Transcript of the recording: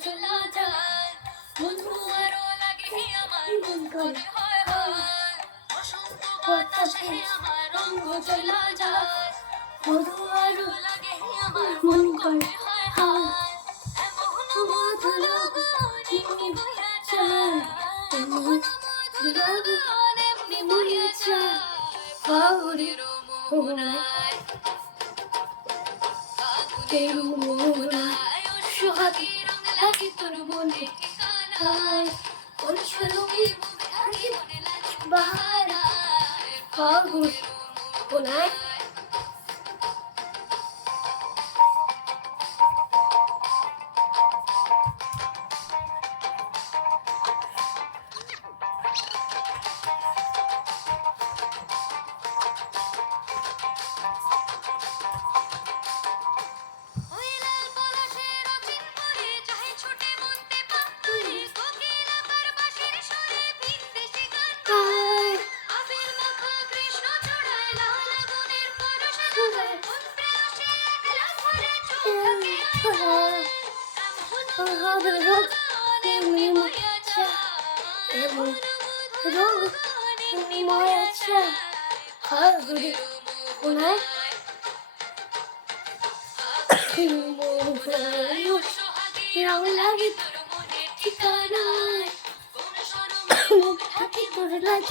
চলা যায় বন্ধু আরো লাগে আমার মন করে হয় হয় বসন্ত বাতাসে আমার রঙ চলা যায় বন্ধু আরো লাগে আমার মন করে হয় হয় এমন মধুর গান এমনি বইয়া যায় এমন মধুর গান এমনি বইয়া যায় ফাগুনের মোহনায় ফাগুনের মোহনায় সোহাগী রঙ লাগে তোর মনে ঠিকানায় কোন সুরভি মুখে থাকি মনে লাগে বাহারায় ফাগুনের মোহনায় রং লাগে তোর মনে ঠিকানায় কোন সরম থাকি তোর লাজ